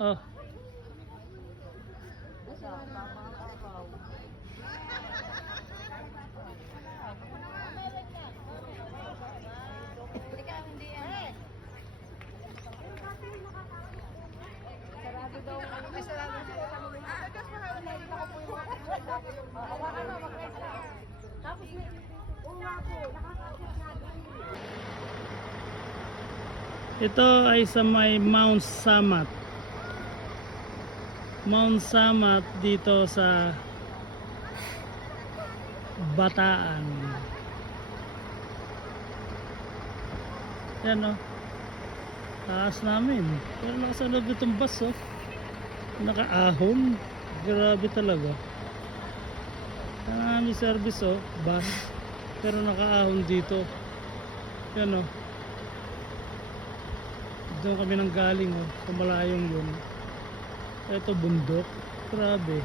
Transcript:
Ah. Oh. Sarado daw. Ay, sarado siya. Tapos una po, nakakakit na. Ito ay sa may Mount Samat. Mount Samat dito sa Bataan. Yan o. Taas namin. Pero nakasalog itong bus oh. Nakaahon. Grabe talaga. May service oh. Bus. Pero nakaahon dito. Yan oh. Doon kami nang galing oh. Sa malayong yun. Ito bundok. Grabe.